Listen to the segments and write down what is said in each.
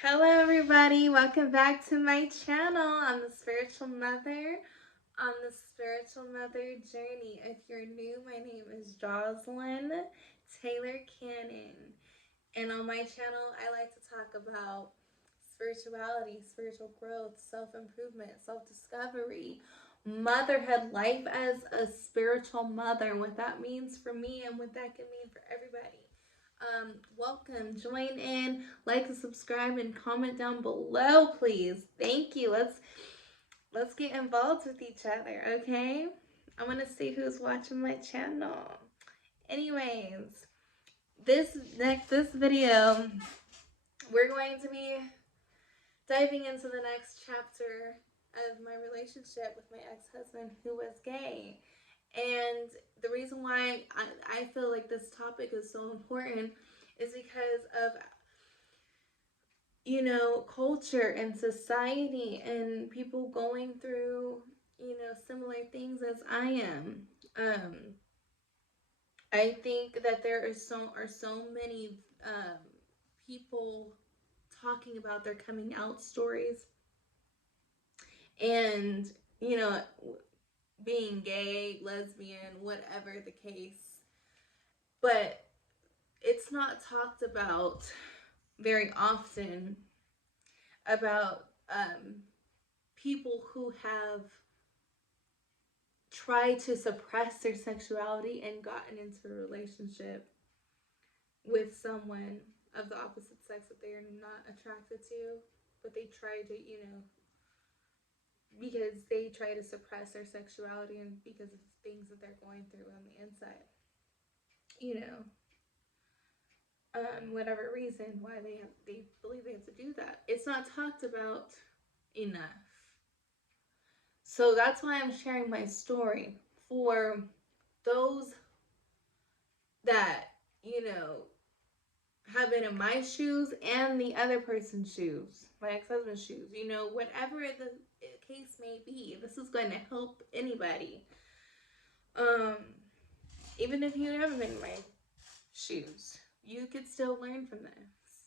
Hello everybody, welcome back to my channel. I'm the Spiritual Mother on the Spiritual Mother journey. If you're new, my name is Jocelyn Taylor Cannon. And on my channel, I like to talk about spirituality, spiritual growth, self-improvement, self-discovery, motherhood, life as a spiritual mother, what that means for me and what that can mean for everybody. Welcome, join in, like and subscribe and comment down below, please. Thank you. Let's get involved with each other, okay? I want to see who's watching my channel. Anyways, this video, we're going to be diving into the next chapter of my relationship with my ex-husband who was gay. And the reason why I feel like this topic is so important is because of, culture and society and people going through, similar things as I am. I think that there are so many people talking about their coming out stories and, you know, being gay, lesbian, whatever the case. But it's not talked about very often about people who have tried to suppress their sexuality and gotten into a relationship with someone of the opposite sex that they are not attracted to, but they try to, because they try to suppress their sexuality and because of things that they're going through on the inside. Whatever reason why they believe they have to do that. It's not talked about enough. So that's why I'm sharing my story for those that, have been in my shoes and the other person's shoes, my ex-husband's shoes, whatever the case may be. This is going to help anybody. Even if you haven't been in my shoes, you could still learn from this.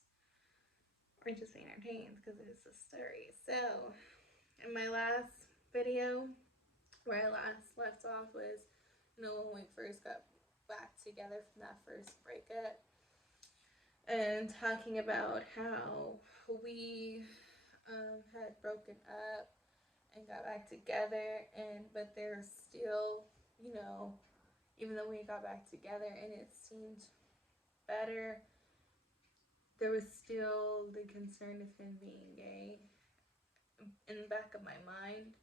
Or just be entertained because it's a story. So, in my last video, where I last left off was, when we first got back together from that first breakup, and talking about how we had broken up and got back together, but there's still, even though we got back together and it seemed better, there was still the concern of him being gay in the back of my mind.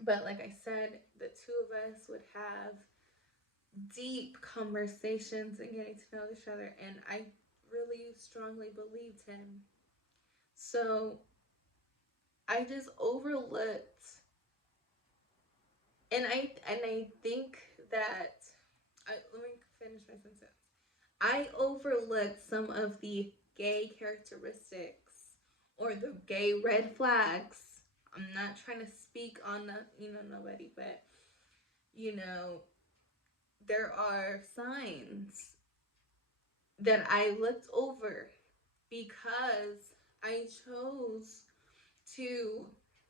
But like I said, the two of us would have deep conversations and getting to know each other, and I really strongly believed him. So I just overlooked, and I think that let me finish my sentence. I overlooked some of the gay characteristics or the gay red flags. I'm not trying to speak on nobody, but there are signs that I looked over because I chose to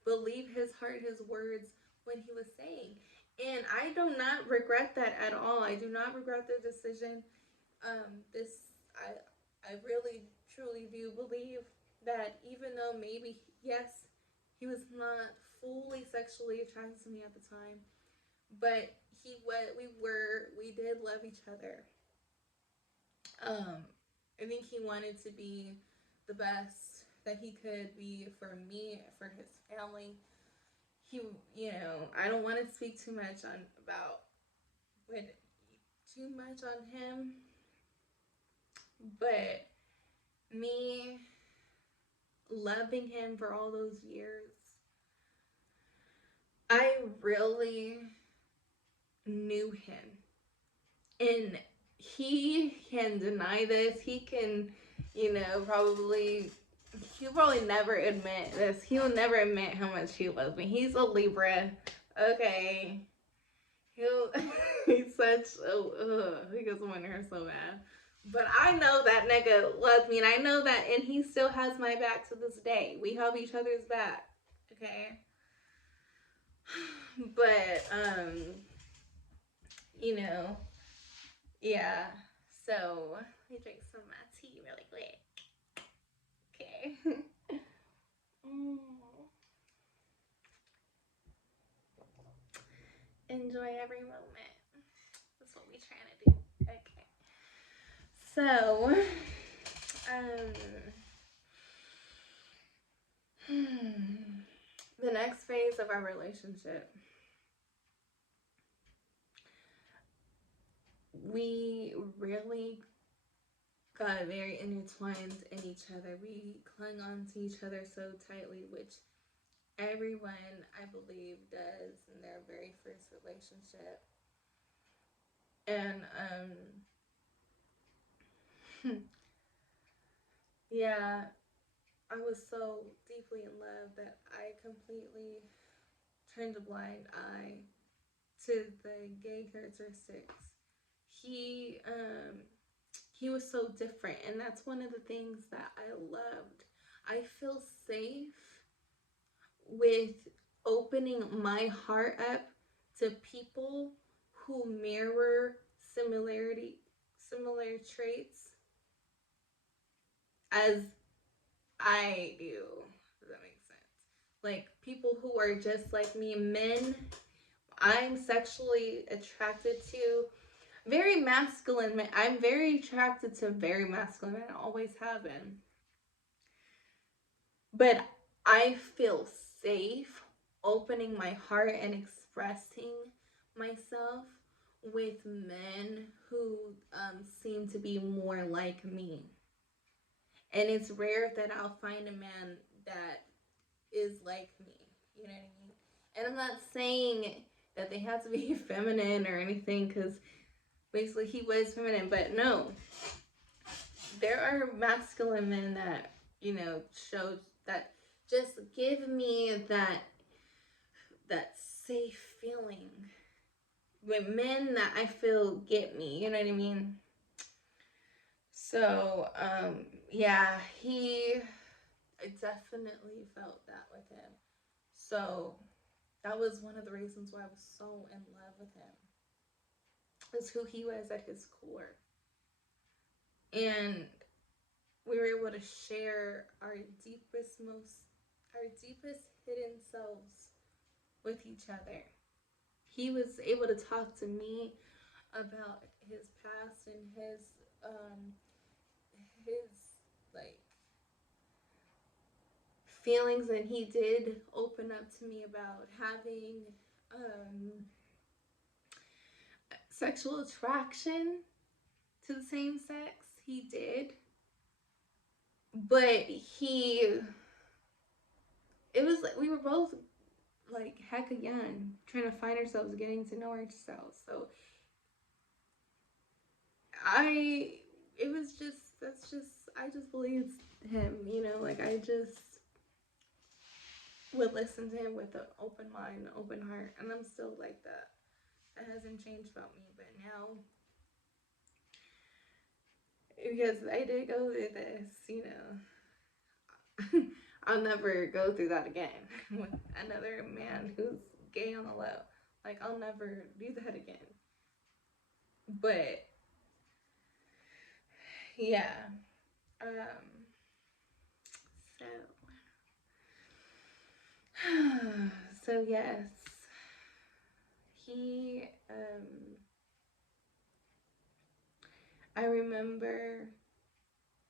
believe his heart, his words when he was saying. And I do not regret that at all. I do not regret the decision. I really truly do believe that even though maybe, yes, he was not fully sexually attracted to me at the time, but we did love each other. I think he wanted to be the best that he could be for me, for his family. He, I don't want to speak too much on him, but me loving him for all those years, I really knew him. And he can deny this. He can, he'll probably never admit this. He'll never admit how much he loves me. He's a Libra, okay? He's such he gets on my nerves so bad. But I know that nigga loves me, and I know that, and he still has my back to this day. We have each other's back, okay? But you know, yeah. So let me drink some of my tea really quick. Okay. Mm. Enjoy every moment. That's what we trying to do. Okay. So, the next phase of our relationship, we really got very intertwined in each other. We clung on to each other so tightly, which everyone, I believe, does in their very first relationship. And yeah, I was so deeply in love that I completely turned a blind eye to the gay characteristics. He um he was so different, and that's one of the things that I loved. I feel safe with opening my heart up to people who mirror similar traits as I do. Does that make sense? Like people who are just like me, men I'm sexually attracted to very masculine men. I'm very attracted to very masculine men. I always have been. But I feel safe opening my heart and expressing myself with men who seem to be more like me. And it's rare that I'll find a man that is like me. You know what I mean? And I'm not saying that they have to be feminine or anything, because basically he was feminine, but no, there are masculine men that show that just give me that safe feeling with men that I feel get me, you know what I mean? So yeah, I definitely felt that with him. So that was one of the reasons why I was so in love with him, is who he was at his core. And we were able to share our deepest hidden selves with each other. He was able to talk to me about his past and his like feelings, and he did open up to me about having sexual attraction to the same sex. He did, but it was like we were both like hecka young, trying to find ourselves, getting to know ourselves. So I, it was just, I just believed him, like I just would listen to him with an open mind, open heart, and I'm still like that. That hasn't changed about me, but now, because I did go through this, I'll never go through that again with another man who's gay on the low. Like, I'll never do that again. But, yeah. So, so yes, he, I remember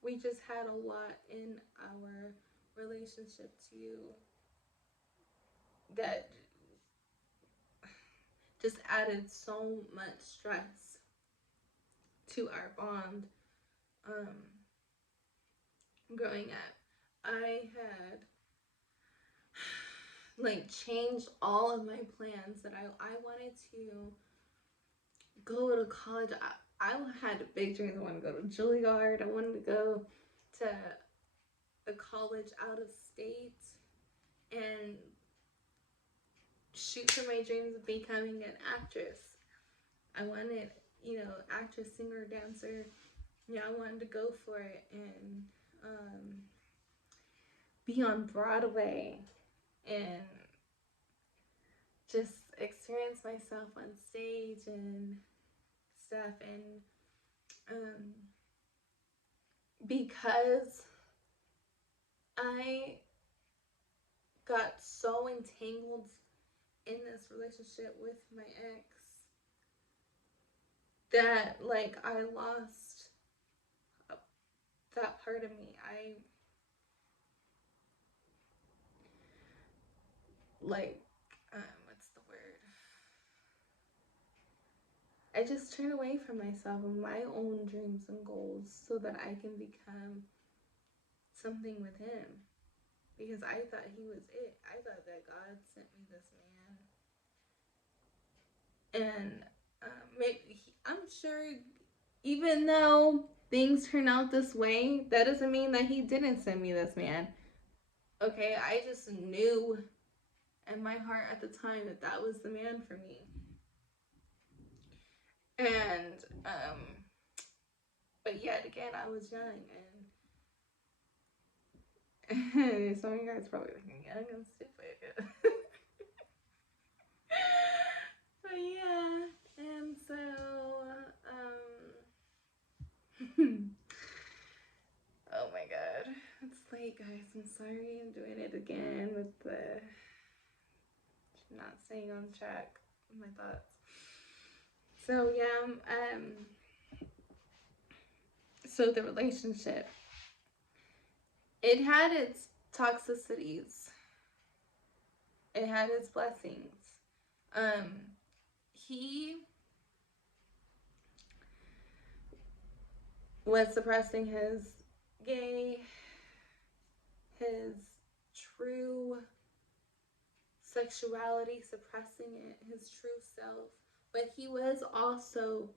we just had a lot in our relationship too that just added so much stress to our bond. Um, Growing up, I had like changed all of my plans that I wanted to go to college. I had big dreams. I wanted to go to Juilliard. I wanted to go to a college out of state and shoot for my dreams of becoming an actress. I wanted, actress, singer, dancer. yeah, I wanted to go for it and be on Broadway and just experience myself on stage and stuff. And because I got so entangled in this relationship with my ex that like I lost that part of me. I like what's the word? I just turned away from myself and my own dreams and goals so that I can become something with him. Because I thought he was it. I thought that God sent me this man. And I'm sure, even though things turn out this way, that doesn't mean that he didn't send me this man. Okay, I just knew in my heart at the time that that was the man for me. And but yet again, I was young, and some of you guys probably thinking young and stupid. But yeah, and so oh my god, it's late, guys. I'm sorry. I'm doing it again with the not staying on track with my thoughts. So yeah, so the relationship, it had its toxicities. It had its blessings. He was suppressing his true sexuality, suppressing it, his true self. But he was also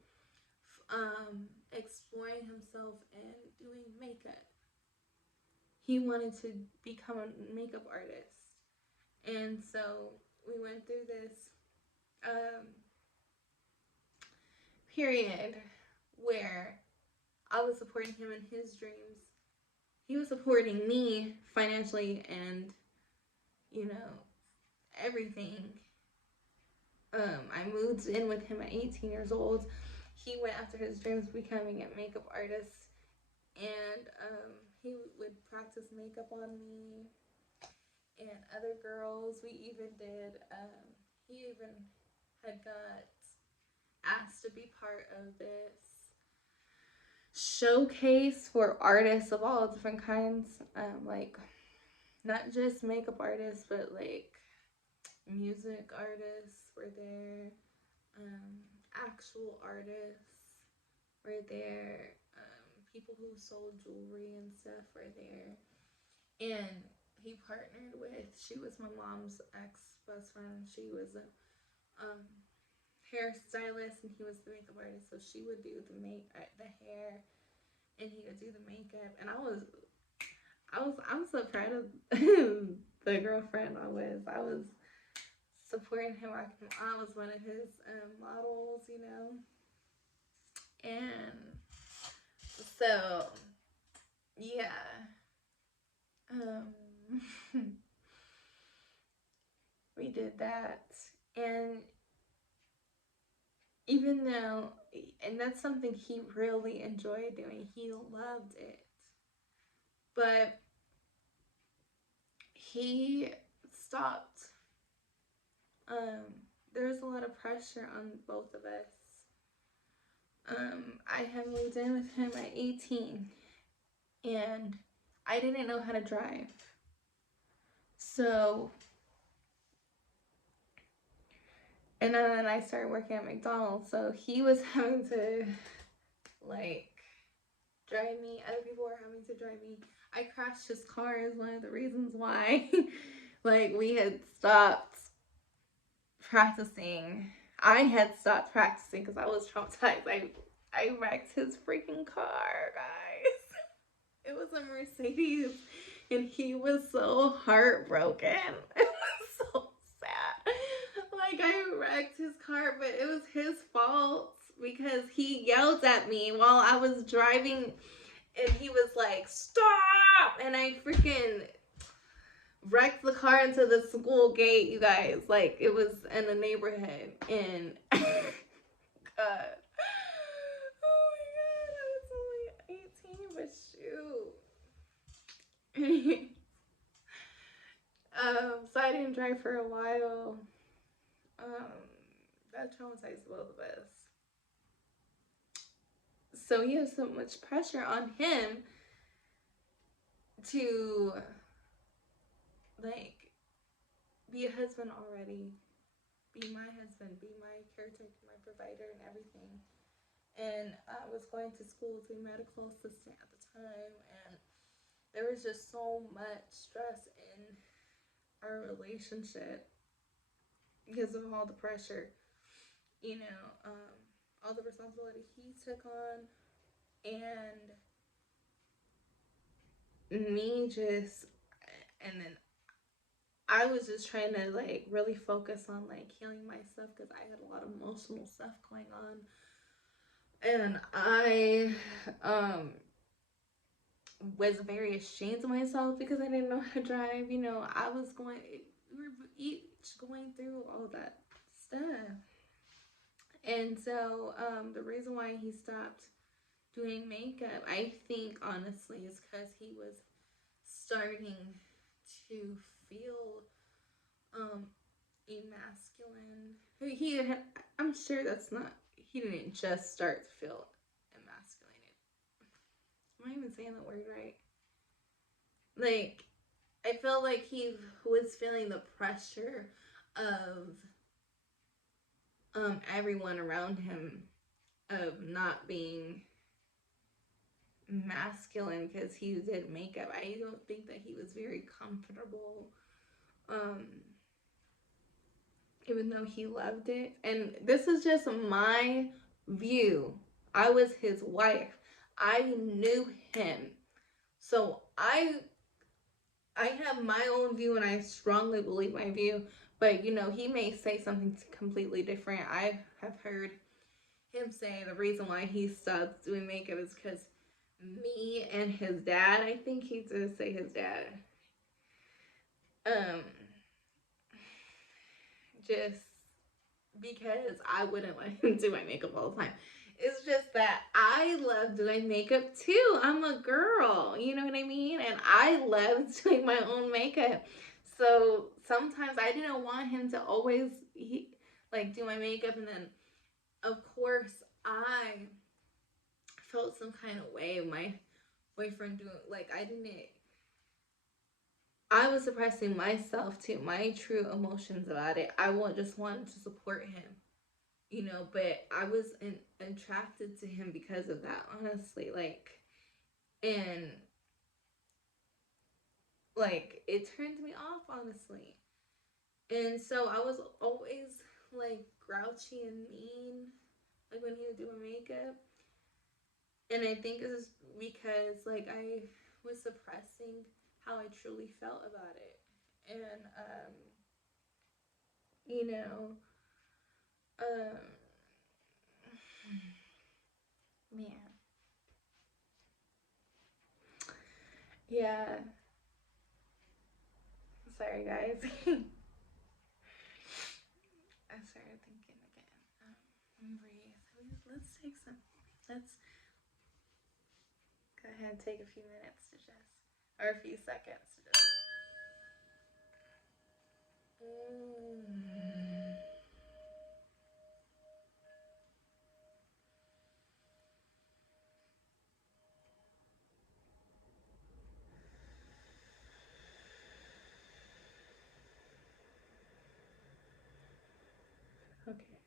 exploring himself and doing makeup. He wanted to become a makeup artist. And so we went through this period where I was supporting him in his dreams. He was supporting me financially and, you know, everything. I moved in with him at 18 years old. He went after his dreams of becoming a makeup artist, and he would practice makeup on me and other girls. We even did, he even had got asked to be part of this showcase for artists of all different kinds, like not just makeup artists, but like music artists were there, actual artists were there, people who sold jewelry and stuff were there. And he partnered with, she was my mom's ex-best friend. She was a hairstylist and he was the makeup artist. So she would do the hair, and he would do the makeup. And I'm so proud of the girlfriend I was. I was supporting him. I was one of his models, you know. And so, yeah. We did that. And even though, and that's something he really enjoyed doing, he loved it. But he stopped. There was a lot of pressure on both of us. I had moved in with him at 18, and I didn't know how to drive. So, and then I started working at McDonald's, so he was having to, like, drive me. Other people were having to drive me. I crashed his car is one of the reasons why. Like, we had stopped practicing. I had stopped practicing because I was traumatized. I wrecked his freaking car, guys. It was a Mercedes, and he was so heartbroken. It was so sad. Like, I wrecked his car, but it was his fault. because he yelled at me while I was driving, and he was like, "Stop!" And I freaking wrecked the car into the school gate, you guys. Like, it was in a neighborhood, and God. Oh my God, I was only 18, but shoot. So I didn't drive for a while. That traumatized both of us. So he has so much pressure on him to, like, be a husband already, be my husband, be my caretaker, my provider, and everything. And I was going to school to be a medical assistant at the time, and there was just so much stress in our relationship because of all the pressure, all the responsibility he took on, and me just, and then I was just trying to like really focus on like healing myself because I had a lot of emotional stuff going on, and I was very ashamed of myself because I didn't know how to drive. I was going, we were each going through all that stuff, and so the reason why he stopped doing makeup, I think honestly, is because he was starting to feel emasculine. I'm sure that's not. He didn't just start to feel emasculated. Am I even saying that word right? Like, I felt like he was feeling the pressure of everyone around him of not being masculine because he did makeup. I don't think that he was very comfortable, um, even though he loved it. And this is just my view. I was his wife. I knew him. So I have my own view, and I strongly believe my view. But he may say something completely different. I have heard him say the reason why he stopped doing makeup is because me and his dad. I think he did say his dad. Just because I wouldn't let him do my makeup all the time. It's just that I love doing makeup too. I'm a girl, you know what I mean? And I love doing my own makeup. So sometimes I didn't want him to always do my makeup, and then of course I felt some kind of way of my boyfriend doing, like, I was suppressing myself too, my true emotions about it. I just wanted to support him, but I was attracted to him because of that, honestly. And it turned me off, honestly. And so I was always like grouchy and mean, like when he would do my makeup. And I think it was because like I was suppressing how I truly felt about it. And you know, um man. Yeah. Sorry guys. I started thinking again. Let me breathe. Let's take some. Let's go ahead and take a few minutes to just, or a few seconds to just. Okay.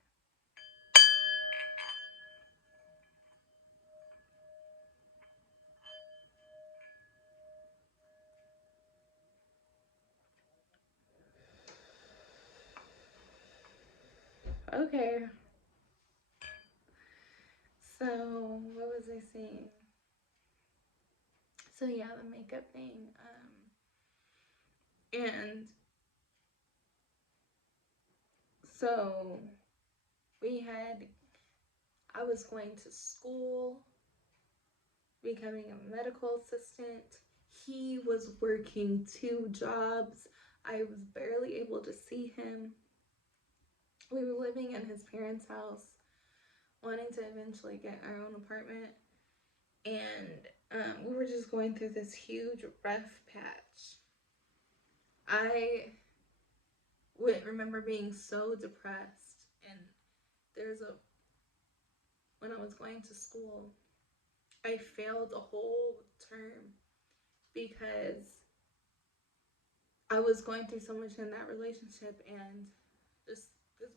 Okay. So what was I saying? So yeah, the makeup thing. And so we had. I was going to school, becoming a medical assistant. He was working 2 jobs. I was barely able to see him. We were living in his parents' house, wanting to eventually get our own apartment. And we were just going through this huge rough patch. I would remember being so depressed. And there's a, when I was going to school, I failed a whole term because I was going through so much in that relationship, and just because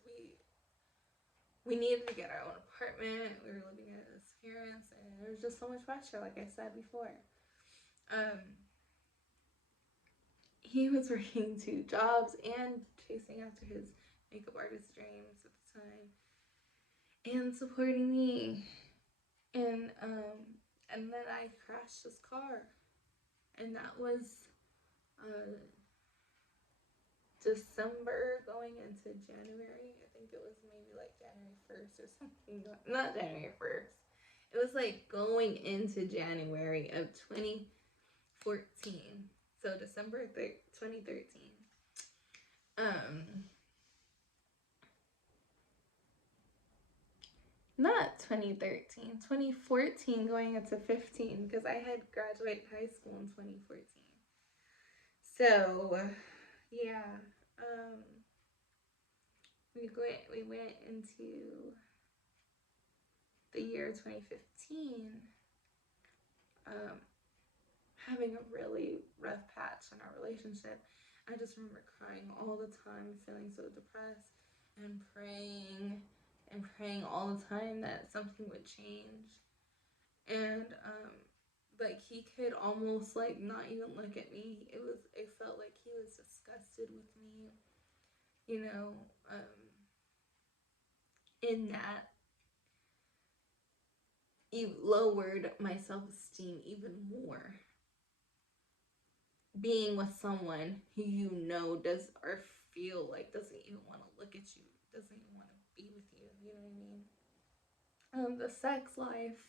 we needed to get our own apartment, we were living at his parents, and there was just so much pressure, like I said before. He was working 2 jobs and chasing after his makeup artist dreams at the time, and supporting me. And then I crashed his car, and that was December going into January. I think it was maybe like January 1st or something. Not January 1st. It was like going into January of 2014. So December 2013. Not 2013, 2014 going into 15, because I had graduated high school in 2014. So, yeah, we went into the year 2015, having a really rough patch in our relationship. I just remember crying all the time, feeling so depressed, and praying all the time that something would change. And like he could almost like not even look at me. It felt like he was disgusted with me, you know. In that, it lowered my self-esteem even more, being with someone who you know does or feel like doesn't even want to look at you, doesn't even want to be with you. You know what I mean? The sex life,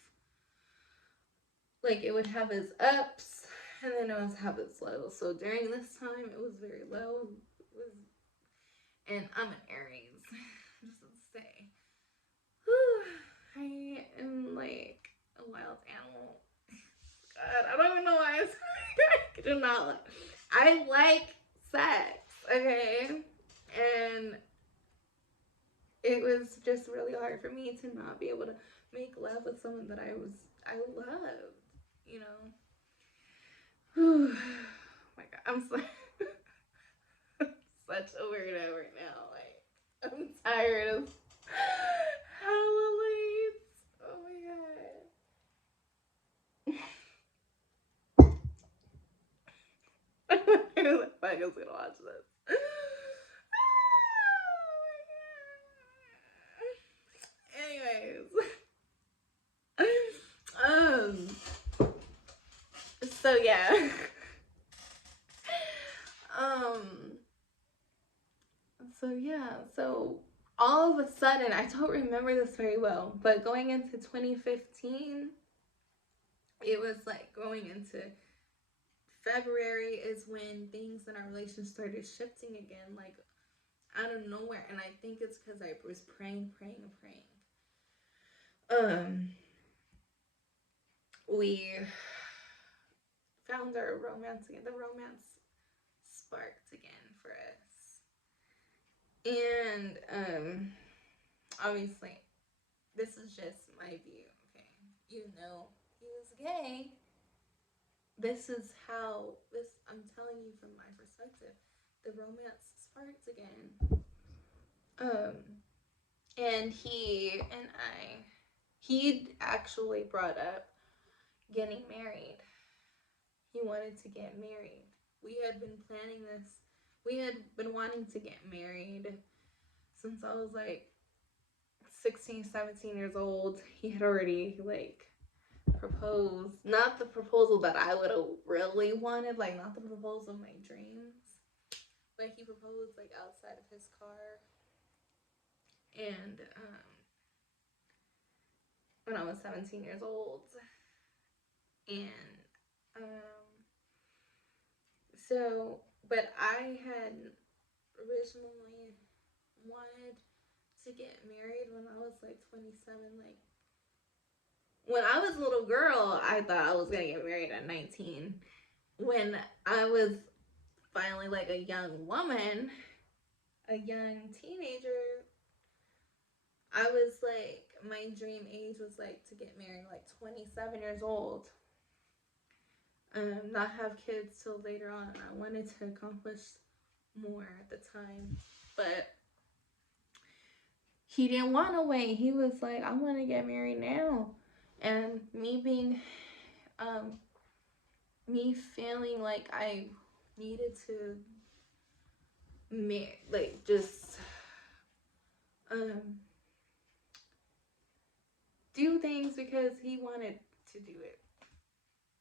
like it would have its ups, and then it would have its lows. So during this time, it was very low. And I'm an Aries, just to say. I am like a wild animal. God, I don't even know why I do not. I like sex, okay? And it was just really hard for me to not be able to make love with someone that I loved, you know. Oh my God, I'm so such a weirdo right now. Like I'm tired of Halloween. Oh my God. Who the fuck is gonna watch this? Anyways, so yeah, so all of a sudden, I don't remember this very well, but going into 2015, it was like going into February is when things in our relationship started shifting again, like out of nowhere, and I think it's because I was praying. We found our romance again. The romance sparked again for us, and obviously, this is just my view. Okay, you know, he was gay. This is how this. I'm telling you from my perspective. The romance sparked again. And he'd actually brought up getting married. He wanted to get married. We had been planning this. We had been wanting to get married since I was like 16, 17 years old. He had already like proposed. Not the proposal that I would have really wanted, like not the proposal of my dreams. But he proposed like outside of his car. And when I was 17 years old. And so, but I had originally wanted to get married when I was like 27. Like, when I was a little girl, I thought I was gonna get married at 19. When I was finally like a young woman, a young teenager, I was like, my dream age was like to get married like 27 years old. Not have kids till later on. I wanted to accomplish more at the time, but he didn't want to wait. He was like, I want to get married now. And me feeling like I needed to, like, just, do things because he wanted to do it.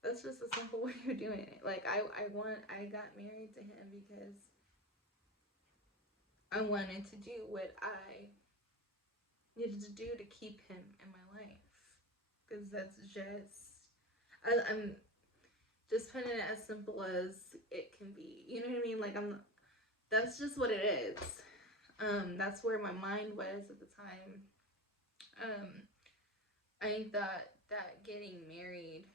That's just a simple way of doing it. Like, I got married to him because I wanted to do what I needed to do to keep him in my life. Because that's just, I'm just putting it as simple as it can be. You know what I mean? Like, that's just what it is. That's where my mind was at the time. I thought that getting married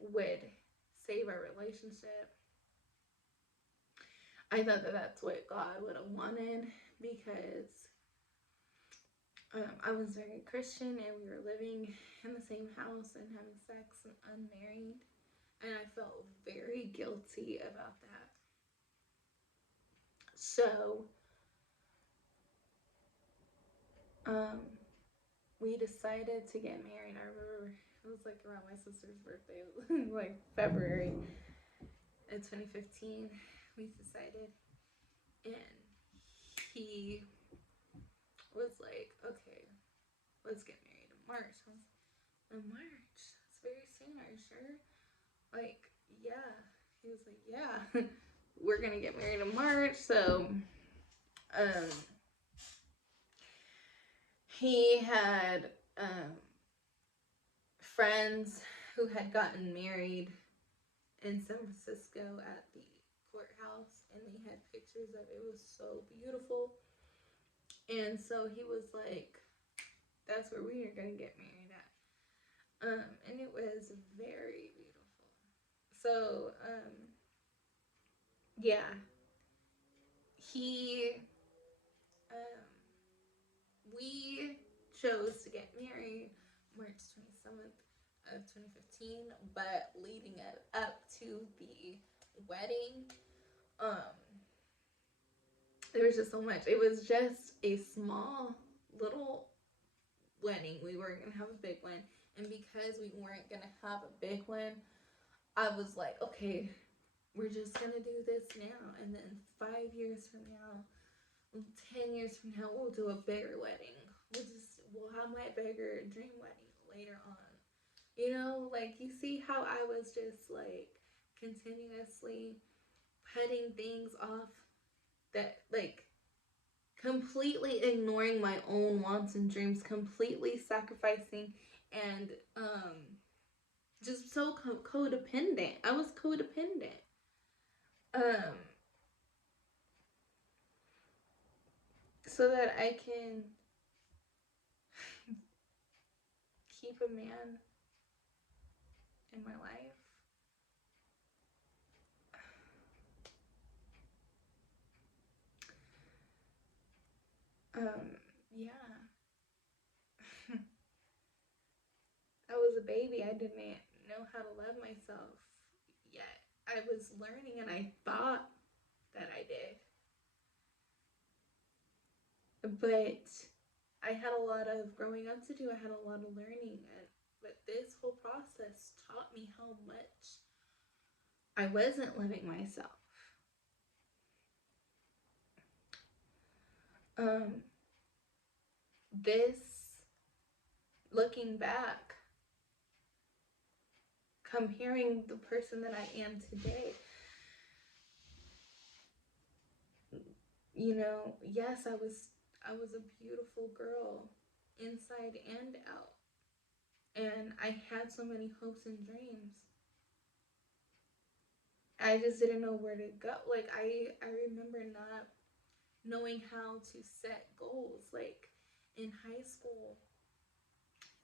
would save our relationship. I thought that that's what God would have wanted because I was very Christian and we were living in the same house and having sex and unmarried. And I felt very guilty about that. So, we decided to get married. I remember it was like around my sister's birthday, like February in 2015. We decided, and he was like, "Okay, let's get married in March." I was like, "In March? That's very soon. Are you sure?" Like, yeah. He was like, "Yeah, we're gonna get married in March." So, he had friends who had gotten married in San Francisco at the courthouse, and they had pictures of it. It was so beautiful. And so he was like, that's where we are going to get married at. And it was very beautiful. So, yeah. We chose to get married March 27th of 2015, but leading it up to the wedding, there was just so much. It was just a small little wedding. We weren't gonna have a big one, and because we weren't gonna have a big one, I was like, okay, we're just gonna do this now, and then 5 years from now, 10 years from now, we'll do a bigger wedding. We'll have my bigger dream wedding later on. You know, like, you see how I was just like continuously putting things off, that, like, completely ignoring my own wants and dreams, completely sacrificing, and just so codependent. I was codependent. So that I can keep a man in my life. Yeah. I was a baby. I didn't know how to love myself yet. I was learning, and I thought that I did. But I had a lot of growing up to do. I had a lot of learning. But this whole process taught me how much I wasn't living myself. This, looking back, comparing the person that I am today, you know, yes, I was a beautiful girl, inside and out. And I had so many hopes and dreams. I just didn't know where to go. Like I remember not knowing how to set goals. Like in high school,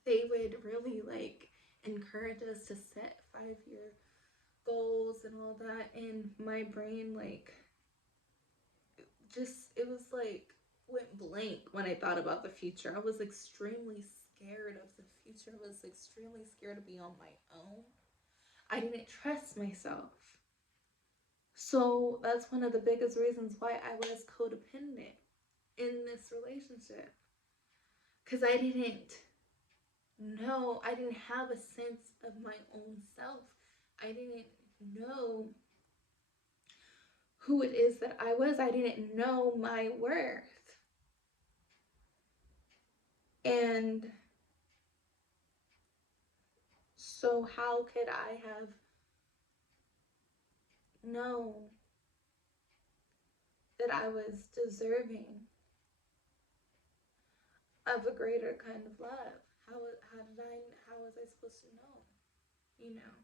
they would really like encourage us to set 5-year goals and all that, and my brain like just it was like went blank when I thought about the future. I was extremely scared of the future. I was extremely scared to be on my own. I didn't trust myself. So that's one of the biggest reasons why I was codependent in this relationship. Because I didn't know, I didn't have a sense of my own self. I didn't know who it is that I was. I didn't know my worth. And so, how could I have known that I was deserving of a greater kind of love? How was I supposed to know? You know?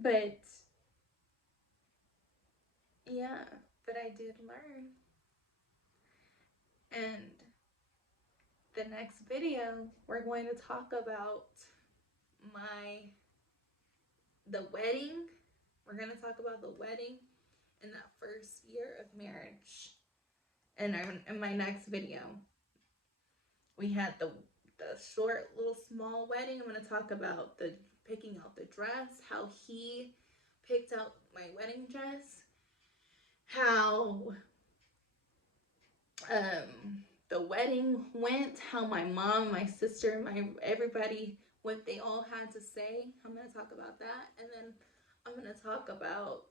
But yeah, but I did learn. And the next video, we're going to talk about the wedding. We're going to talk about the wedding in that first year of marriage. And in my next video, we had the short little small wedding. I'm going to talk about the picking out the dress, how he picked out my wedding dress, how the wedding went, how my mom, my sister, everybody, what they all had to say. I'm going to talk about that. And then I'm going to talk about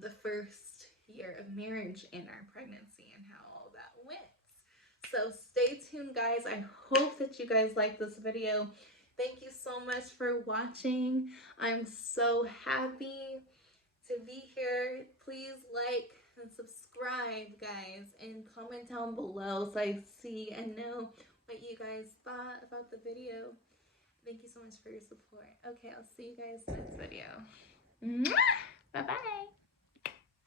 the first year of marriage and our pregnancy and how all that went. So stay tuned, guys. I hope that you guys like this video. Thank you so much for watching. I'm so happy to be here. Please like and subscribe, guys, and comment down below so I see and know what you guys thought about the video. Thank you so much for your support. Okay, I'll see you guys next video. Bye-bye.